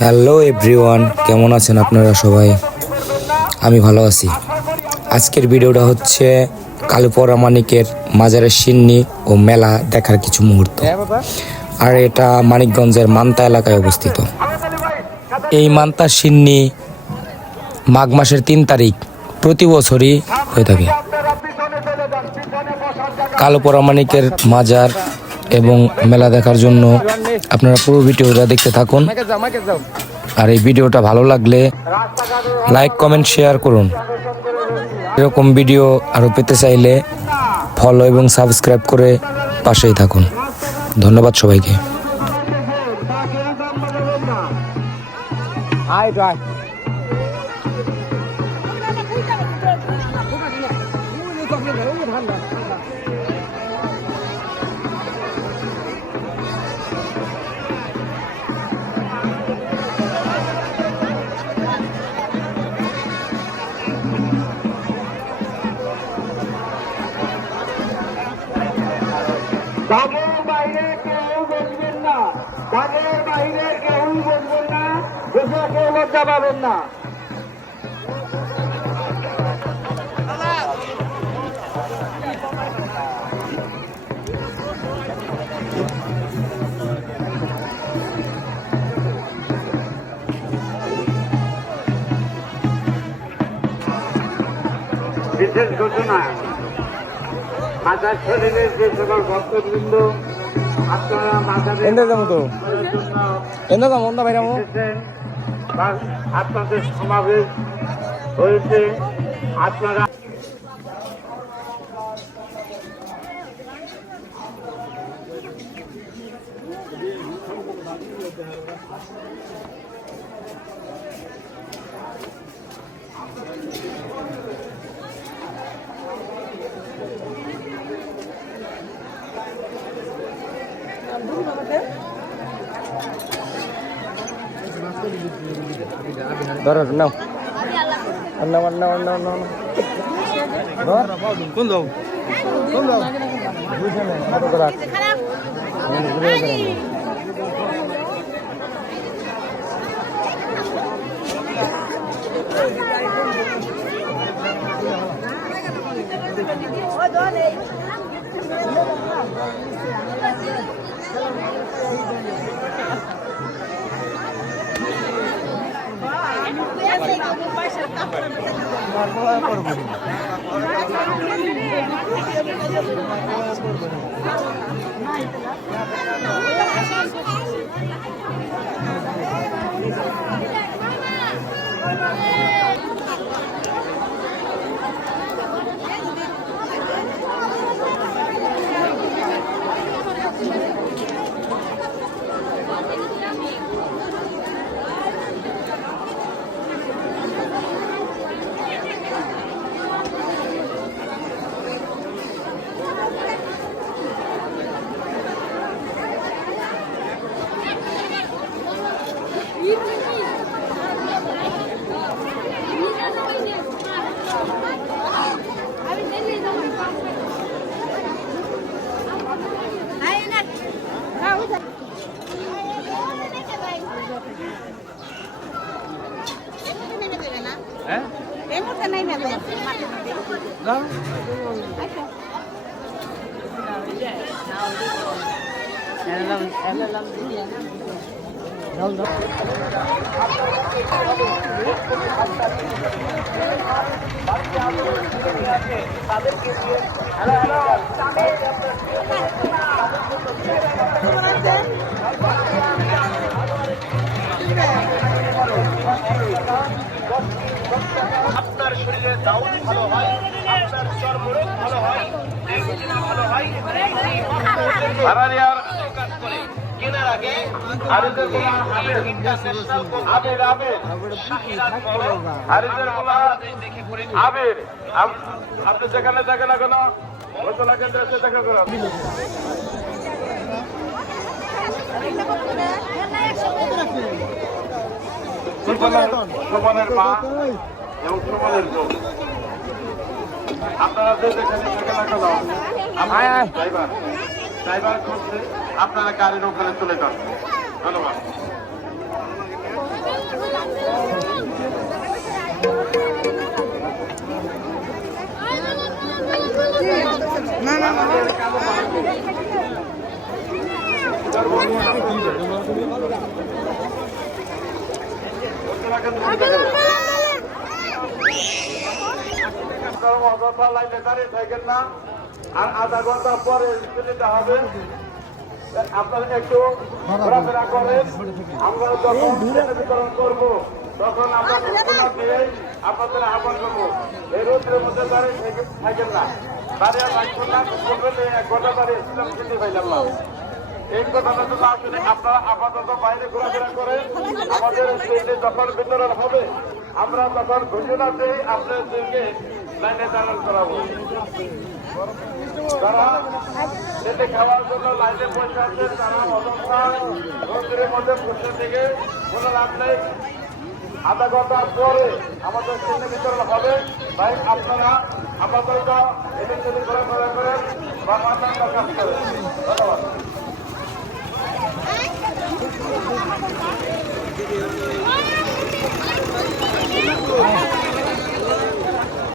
Hello everyone, কেমন আছেন আপনারা সবাই? আমি ভালো আছি। আজকের ভিডিওটা হচ্ছে কালুপরা মানিকের মাজারের সিন্নি ও মেলা দেখার কিছু মুহূর্ত। আর এটা মানিকগঞ্জের মান্তা এলাকায় অবস্থিত। এই মান্তা সিন্নি মাঘ মাসের 3 তারিখ প্রতি বছরই হয়ে থাকে। কালুপরা মানিকের মাজার এবং মেলা দেখার জন্য আপনারা পুরো ভিডিওটা দেখতে থাকুন। আর এই ভিডিওটা ভালো লাগলে লাইক, কমেন্ট, শেয়ার করুন। এরকম ভিডিও আরও পেতে চাইলে ফলো এবং সাবস্ক্রাইব করে পাশেই থাকুন। ধন্যবাদ সবাইকে। বাগের বাইরে কেউ বসবেন না, বাগের বাইরে কেউ বসবেন না, বসে কেউ লজ্জা পাবেন না। বিশেষ ঘোষণা, মাজার শরীরের যে সকল ভক্তবৃন্দ আপনারা মাজারে আপনাদের সমাবেশ হয়েছে, আপনারা ধরো নাও নাও নাও নাও নাও কোন দাও কোন দাও বুঝে না কত রাখ আপনার শরীরে দাউদ ভালো হয়, আপনার চর্মরোগ ভালো হয়, ভালো হয়। কেনার আগে আপনি যেখানে দেখেন না কেন ঘোষণা কেন্দ্রে এসে দেখা করুন। সুমনের মা এবং সুমনের বোন, আপনারা যে যেখানে দেখেন না কেন ড্রাইভার করছে, আপনারা গাড়ির ওখানে চলে যান। ধন্যবাদ। থাকেন অযথা লাইনে দাঁড়িয়ে থাকেন না। আর আধা ঘন্টা পরে দিতে হবে, আপনারা একটু ঘোরাফেরা করেন। আমরা যখন বিতরণ করবো তখন আমরা ঘোষণা দিয়ে আপনাদের আহ্বান করবো। এই রোদ্রের মধ্যে দাঁড়িয়ে থাকেন না, দাঁড়িয়ে থাকবেন না। বলবেন 1 ঘন্টা দাঁড়িয়ে ছিলাম, কিন্তু পাইলাম না। এই কথাটা তো না শুনে আপনারা আপাতত বাইরে ঘোরাফেরা করেন। আমাদের ট্রেনে যখন বিতরণ হবে আমরা তখন ঘোষণা দিয়ে আপনাদেরকে লাইনে দাঁড়ান করাবো। যারা খেতে খাওয়ার জন্য লাইনে বসে আছেন তারা অযথা রোদ্রের মধ্যে বসে থেকে কোনো লাভ নেই। আধা ঘন্টা পরে আমাদের ট্রেনে বিতরণ হবে, তাই আপনারা আপাতত এদের যদি ঘোরাফেরা করেন বা অন্যান্য কাজ করেন। ধন্যবাদ।